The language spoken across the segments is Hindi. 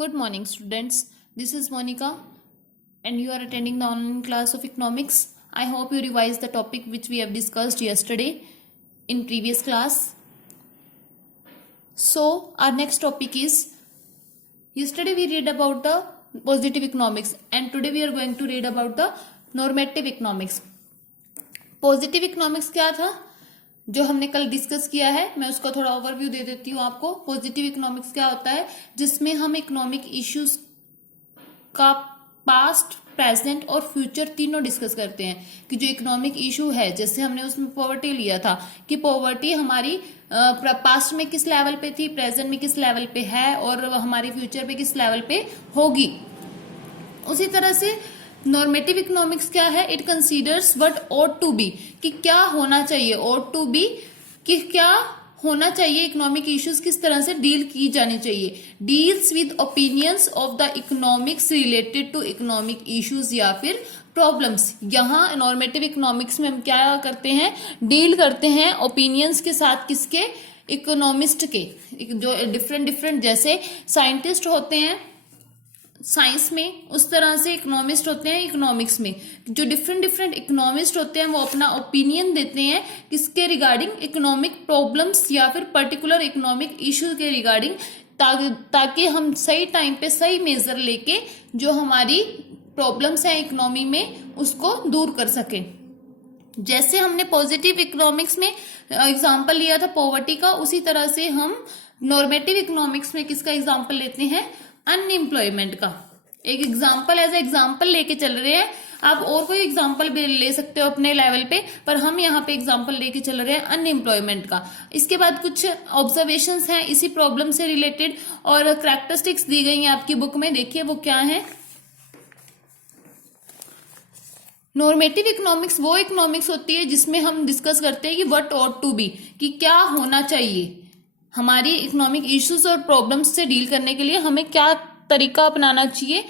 Good morning, students. This is Monica, and you are attending the online class of economics. I hope you revised the topic which we have discussed yesterday in previous class. So, our next topic is yesterday we read about the positive economics, and today we are going to read about the normative economics. Positive economics क्या था जो हमने कल डिस्कस किया है, मैं उसका थोड़ा ओवरव्यू दे देती हूँ आपको. पॉजिटिव इकोनॉमिक्स क्या होता है, जिसमें हम इकोनॉमिक इश्यूज का पास्ट, प्रेजेंट और फ्यूचर तीनों डिस्कस करते हैं. कि जो इकोनॉमिक इशू है, जैसे हमने उसमें पॉवर्टी लिया था कि पॉवर्टी हमारी पास्ट में किस लेवल पे थी, प्रेजेंट में किस लेवल पे है और हमारे फ्यूचर पे किस लेवल पे होगी. उसी तरह से नॉर्मेटिव इकोनॉमिक्स क्या है, it considers what ought to be, कि क्या होना चाहिए, ऑट टू बी कि क्या होना चाहिए, इकोनॉमिक इश्यूज किस तरह से डील की जानी चाहिए. Deals with opinions of the economics related to economic issues या फिर प्रॉब्लम्स. यहाँ नॉर्मेटिव इकोनॉमिक्स में हम क्या करते हैं, डील करते हैं ओपिनियंस के साथ. किसके, इकोनॉमिस्ट के. जो डिफरेंट जैसे साइंटिस्ट होते हैं साइंस में, उस तरह से इकोनॉमिस्ट होते हैं इकोनॉमिक्स में. जो डिफरेंट इकोनॉमिस्ट होते हैं वो अपना ओपिनियन देते हैं किसके रिगार्डिंग, इकोनॉमिक प्रॉब्लम्स या फिर पर्टिकुलर इकोनॉमिक इश्यू के रिगार्डिंग, ताकि हम सही टाइम पे सही मेजर लेके जो हमारी प्रॉब्लम्स हैं इकोनॉमी में उसको दूर कर सके. जैसे हमने पॉजिटिव इकोनॉमिक्स में एग्जाम्पल लिया था पॉवर्टी का, उसी तरह से हम नॉर्मेटिव इकोनॉमिक्स में किसका एग्जाम्पल लेते हैं, अनएम्प्लॉयमेंट का. एक एग्जाम्पल एज एग्जाम्पल लेके चल रहे हैं. आप और कोई एग्जाम्पल भी ले सकते हो अपने लेवल पे, पर हम यहाँ पे एग्जाम्पल लेके चल रहे हैं अनएम्प्लॉयमेंट का. इसके बाद कुछ ऑब्जर्वेशंस हैं इसी प्रॉब्लम से रिलेटेड और कैरेक्टरिस्टिक्स दी गई हैं आपकी बुक में. देखिए वो क्या है. नॉर्मेटिव इकोनॉमिक्स वो इकोनॉमिक्स होती है जिसमें हम डिस्कस करते हैं कि व्हाट ऑट टू बी, कि क्या होना चाहिए. हमारी इकोनॉमिक इश्यूज और प्रॉब्लम्स से डील करने के लिए हमें क्या तरीका अपनाना चाहिए.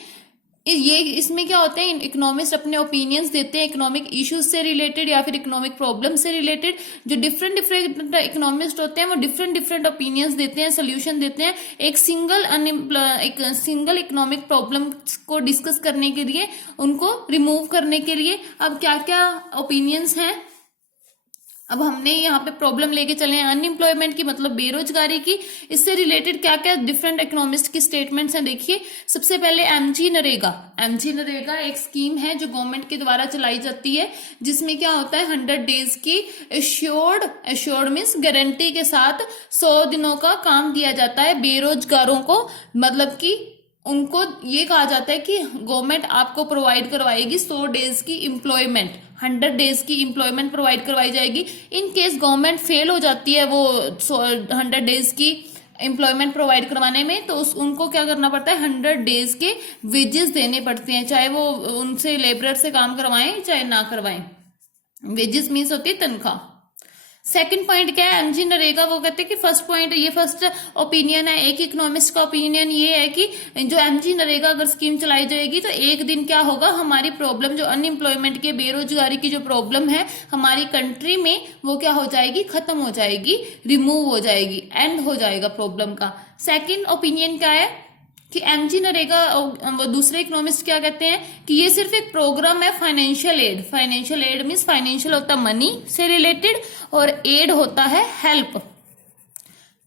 ये इसमें क्या होते हैं, इकोनॉमिस्ट अपने ओपिनियंस देते हैं इकोनॉमिक इश्यूज से रिलेटेड या फिर इकोनॉमिक प्रॉब्लम से रिलेटेड. जो डिफरेंट इकोनॉमिस्ट होते हैं वो डिफरेंट ओपिनियंस देते हैं, सोल्यूशन देते हैं एक सिंगल इकोनॉमिक प्रॉब्लम को डिस्कस करने के लिए, उनको रिमूव करने के लिए. अब क्या क्या ओपिनियंस हैं, अब हमने यहाँ पे प्रॉब्लम लेके चले हैं अनएम्प्लॉयमेंट की, मतलब बेरोजगारी की. इससे रिलेटेड क्या क्या डिफरेंट इकोनॉमिस्ट की स्टेटमेंट्स हैं. देखिए सबसे पहले एमजी नरेगा एक स्कीम है जो गवर्नमेंट के द्वारा चलाई जाती है, जिसमें क्या होता है 100 डेज की एश्योर्ड मीन्स गारंटी के साथ 100 दिनों का काम दिया जाता है बेरोजगारों को. मतलब कि उनको ये कहा जाता है कि गवर्नमेंट आपको प्रोवाइड करवाएगी 100 डेज की एम्प्लॉयमेंट, 100 डेज की एम्प्लॉयमेंट प्रोवाइड करवाई जाएगी. इन केस गवर्नमेंट फेल हो जाती है वो 100 डेज की एम्प्लॉयमेंट प्रोवाइड करवाने में, तो उनको क्या करना पड़ता है, 100 डेज के वेजेस देने पड़ते हैं, चाहे वो उनसे लेबरर से काम करवाएं चाहे ना करवाएं. वेजेस मीन्स होती है तनख्वाह. सेकंड पॉइंट क्या है, एमजी नरेगा, वो कहते हैं कि फर्स्ट पॉइंट, ये फर्स्ट ओपिनियन है, एक इकोनॉमिस्ट का ओपिनियन ये है कि जो एमजी नरेगा अगर स्कीम चलाई जाएगी तो एक दिन क्या होगा, हमारी प्रॉब्लम जो अनएम्प्लॉयमेंट की, बेरोजगारी की जो प्रॉब्लम है हमारी कंट्री में, वो क्या हो जाएगी, खत्म हो जाएगी, रिमूव हो जाएगी, एंड हो जाएगा प्रॉब्लम का. सेकेंड ओपिनियन क्या है कि एमजी नरेगा, वो दूसरे इकोनॉमिस्ट क्या कहते हैं कि ये सिर्फ एक प्रोग्राम है फाइनेंशियल एड मीन्स फाइनेंशियल होता है मनी से रिलेटेड और एड होता है हेल्प.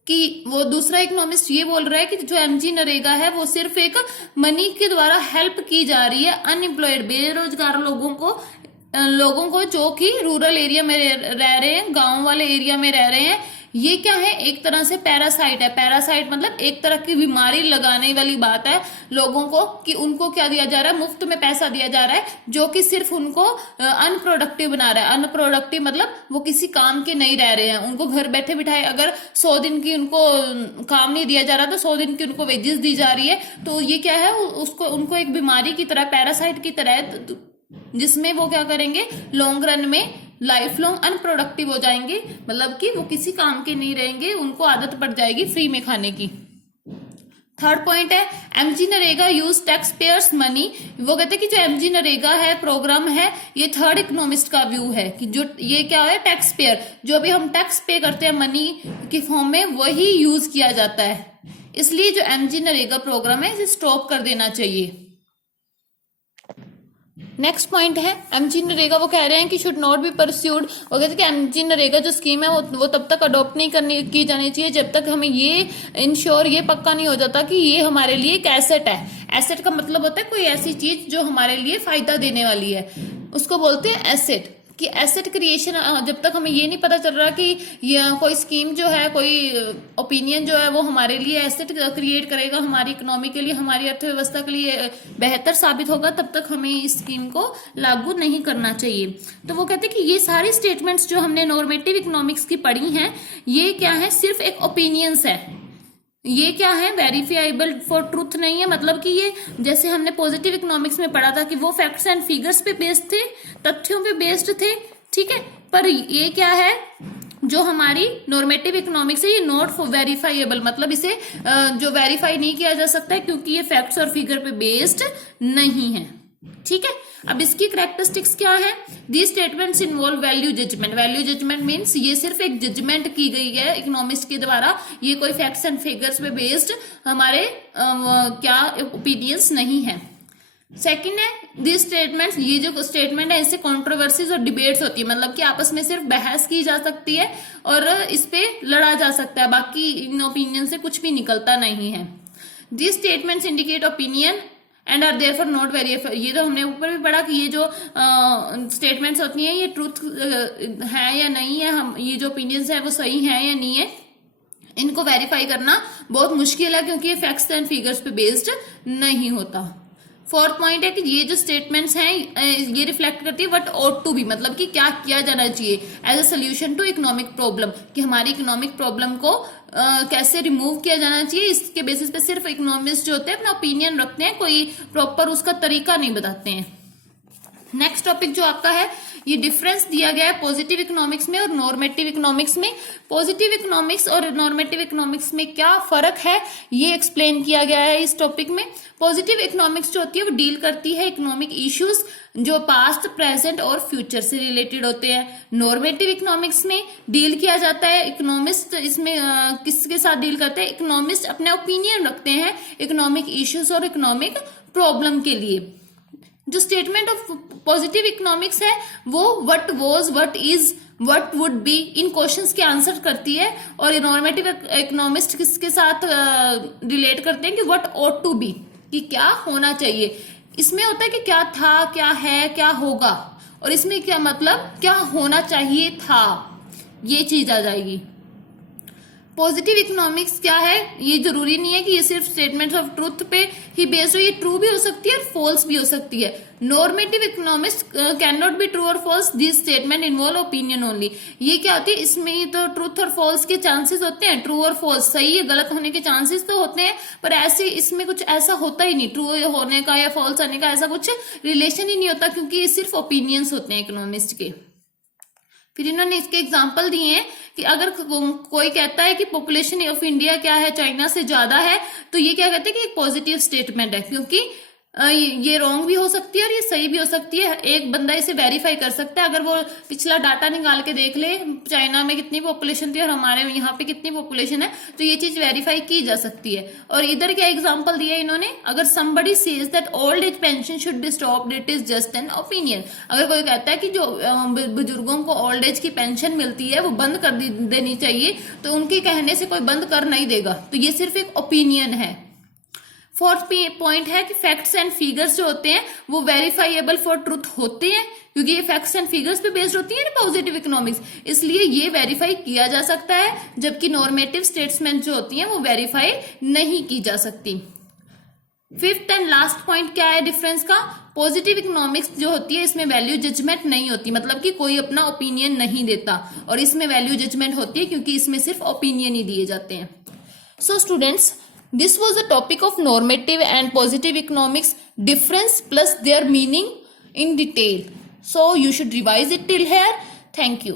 कि वो दूसरा इकोनॉमिस्ट ये बोल रहा है कि जो एमजी नरेगा है वो सिर्फ एक मनी के द्वारा हेल्प की जा रही है अनएम्प्लॉयड बेरोजगार लोगों को जो कि रूरल एरिया में रह रहे हैं, गांव वाले एरिया में रह रहे हैं. ये क्या है, एक तरह से पैरासाइट है. पैरासाइट मतलब एक तरह की बीमारी लगाने वाली बात है लोगों को, कि उनको क्या दिया जा रहा है, मुफ्त में पैसा दिया जा रहा है जो कि सिर्फ उनको अनप्रोडक्टिव बना रहा है. अनप्रोडक्टिव मतलब वो किसी काम के नहीं रह रहे हैं, उनको घर बैठे बिठाए अगर 100 दिन की उनको काम नहीं दिया जा रहा तो 100 दिन की उनको वेजेस दी जा रही है. तो ये क्या है, उसको उनको एक बीमारी की तरह, पैरासाइट की तरह, जिसमें वो क्या करेंगे, लॉन्ग रन में लाइफ लॉन्ग अनप्रोडक्टिव हो जाएंगे. मतलब कि वो किसी काम के नहीं रहेंगे, उनको आदत पड़ जाएगी फ्री में खाने की. थर्ड पॉइंट है MG NREGA use tax payers money. वो कहते हैं कि जो एमजी नरेगा है प्रोग्राम है, ये थर्ड इकोनॉमिस्ट का व्यू है कि जो ये क्या है, टैक्स पेयर, जो भी हम टैक्स पे करते हैं मनी की फॉर्म में, वही यूज किया जाता है. इसलिए जो एमजी नरेगा प्रोग्राम है इसे स्टॉप कर देना चाहिए। नेक्स्ट पॉइंट है एमजी नरेगा, वो कह रहे हैं कि शुड नॉट बी परस्यूड। वो कहते हैं कि एमजी नरेगा जो स्कीम है वो तब तक अडॉप्ट नहीं की जानी चाहिए जब तक हमें ये इंश्योर, ये पक्का नहीं हो जाता कि ये हमारे लिए एक एसेट है। एसेट का मतलब होता है कोई ऐसी चीज जो हमारे लिए फायदा देने वाली है, उसको बोलते हैं एसेट। कि एसेट क्रिएशन, जब तक हमें ये नहीं पता चल रहा कि ये कोई स्कीम जो है, कोई ओपिनियन जो है वो हमारे लिए एसेट क्रिएट करेगा, हमारी इकोनॉमी के लिए, हमारी अर्थव्यवस्था के लिए बेहतर साबित होगा, तब तक हमें इस स्कीम को लागू नहीं करना चाहिए। तो वो कहते हैं कि ये सारी स्टेटमेंट्स जो हमने नॉर्मेटिव इकोनॉमिक्स की पढ़ी हैं, ये क्या है, सिर्फ एक ओपिनियंस है। ये क्या है, वेरीफाइबल फॉर ट्रूथ नहीं है। मतलब कि ये, जैसे हमने पॉजिटिव इकोनॉमिक्स में पढ़ा था कि वो फैक्ट्स एंड फिगर्स पे बेस्ड थे, तथ्यों पे बेस्ड थे, ठीक है। पर ये क्या है, जो हमारी नॉर्मेटिव इकोनॉमिक्स है, ये नॉट वेरीफाइबल, मतलब इसे जो वेरीफाई नहीं किया जा सकता है क्योंकि ये फैक्ट्स और फिगर पे बेस्ड नहीं है, ठीक है। अब इसकी कैरेक्टरिस्टिक्स क्या है, the statements involve value judgment. Value judgment means ये सिर्फ एक जजमेंट की गई है इकोनॉमिस्ट के द्वारा, ये कोई फैक्ट्स एंड फिगर्स पे बेस्ड हमारे क्या ओपिनियंस नहीं है। सेकंड है दी स्टेटमेंट्स, ये जो स्टेटमेंट है इससे कंट्रोवर्सीज और डिबेट्स होती है, मतलब कि आपस में सिर्फ बहस की जा सकती है और इस पे लड़ा जा सकता है, बाकी इन ओपिनियन से कुछ भी निकलता नहीं है। The statements indicate opinion and are therefore not verified. ये तो हमने ऊपर भी पढ़ा कि ये जो स्टेटमेंट्स होती हैं ये ट्रूथ है या नहीं है, हम ये जो ओपिनियंस है वो सही है या नहीं है, इनको वेरीफाई करना बहुत मुश्किल है क्योंकि ये फैक्ट्स एंड फिगर्स पे बेस्ड नहीं होता। फोर्थ पॉइंट है कि ये जो स्टेटमेंट्स हैं ये रिफ्लेक्ट करती है व्हाट ऑट टू बी, मतलब कि क्या किया जाना चाहिए as a solution to economic problem, कि हमारी इकोनॉमिक प्रॉब्लम को कैसे रिमूव किया जाना चाहिए। इसके बेसिस पे सिर्फ इकोनॉमिस्ट जो होते हैं अपना ओपिनियन रखते हैं, कोई प्रॉपर उसका तरीका नहीं बताते हैं। नेक्स्ट टॉपिक जो आपका है, ये डिफरेंस दिया गया है पॉजिटिव इकोनॉमिक्स में और नॉर्मेटिव इकोनॉमिक्स में। पॉजिटिव इकोनॉमिक्स और नॉर्मेटिव इकोनॉमिक्स में क्या फर्क है ये एक्सप्लेन किया गया है इस टॉपिक में। पॉजिटिव इकोनॉमिक्स जो होती है वो डील करती है इकोनॉमिक इश्यूज जो पास्ट, प्रेजेंट और फ्यूचर से रिलेटेड होते हैं। नॉर्मेटिव इकोनॉमिक्स में डील किया जाता है, इकोनॉमिस्ट इसमें किसके साथ डील करते हैं, इकोनॉमिस्ट अपने ओपिनियन रखते हैं इकोनॉमिक इश्यूज और इकोनॉमिक प्रॉब्लम के लिए। जो स्टेटमेंट ऑफ पॉजिटिव इकोनॉमिक्स है वो what was, what is, what would be, in questions के आंसर करती है। और नॉर्मेटिव इकोनॉमिस्ट किसके साथ रिलेट करते हैं कि व्हाट ऑट टू बी, कि क्या होना चाहिए। इसमें होता है कि क्या था, क्या है, क्या होगा, और इसमें क्या मतलब क्या होना चाहिए था, ये चीज आ जाएगी। पॉजिटिव इकोनॉमिक्स क्या है, ये जरूरी नहीं है कि ये सिर्फ स्टेटमेंट्स ऑफ ट्रूथ पे ही बेस्ड हो, ये ट्रू भी हो सकती है और फॉल्स भी हो सकती है। Normative economics can not be true और false, this statement involve opinion only. ये क्या होती है, इसमें तो ट्रूथ और फॉल्स के चांसेस होते हैं, ट्रू और फॉल्स, सही या गलत होने के चांसेस तो होते हैं, पर ऐसे इसमें कुछ ऐसा होता ही नहीं, ट्रू होने का या फॉल्स आने का ऐसा कुछ रिलेशन ही नहीं होता, क्योंकि ये सिर्फ ओपिनियंस होते हैं इकोनॉमिस्ट के। फिर इन्होंने इसके एग्जाम्पल दिए हैं कि अगर कोई कहता है कि पॉपुलेशन ऑफ इंडिया क्या है, चाइना से ज्यादा है, तो ये क्या कहते हैं कि एक पॉजिटिव स्टेटमेंट है, क्योंकि ये रॉन्ग भी हो सकती है और ये सही भी हो सकती है। एक बंदा इसे वेरीफाई कर सकता है, अगर वो पिछला डाटा निकाल के देख ले चाइना में कितनी पॉपुलेशन थी और हमारे यहाँ पे कितनी पॉपुलेशन है, तो ये चीज वेरीफाई की जा सकती है। और इधर क्या एग्जांपल दिया इन्होंने, अगर somebody says that old age pension should be stopped, it is just an opinion। अगर कोई कहता है कि जो बुजुर्गों को ओल्ड एज की पेंशन मिलती है वो बंद कर देनी चाहिए, तो उनके कहने से कोई बंद कर नहीं देगा, तो ये सिर्फ एक ओपिनियन है। फोर्थ पॉइंट है कि फैक्ट्स एंड फिगर्स जो होते हैं वो वेरीफाइएबल फॉर ट्रूथ होते हैं, क्योंकि ये फैक्ट्स एंड फिगर्स पे बेस्ड होती है ना पॉजिटिव इकोनॉमिक्स, इसलिए ये वेरीफाई किया जा सकता है, जबकि नॉर्मेटिव स्टेटमेंट जो होती हैं वो वेरीफाई नहीं की जा सकती। फिफ्थ एंड लास्ट पॉइंट क्या है डिफरेंस का, पॉजिटिव इकोनॉमिक्स जो होती है इसमें वैल्यू जजमेंट नहीं होती, मतलब कि कोई अपना ओपिनियन नहीं देता, और इसमें वैल्यू जजमेंट होती है क्योंकि इसमें सिर्फ ओपिनियन ही दिए जाते हैं। So students, this was the topic of normative and positive economics difference plus their meaning in detail. So you should revise it till here. Thank you.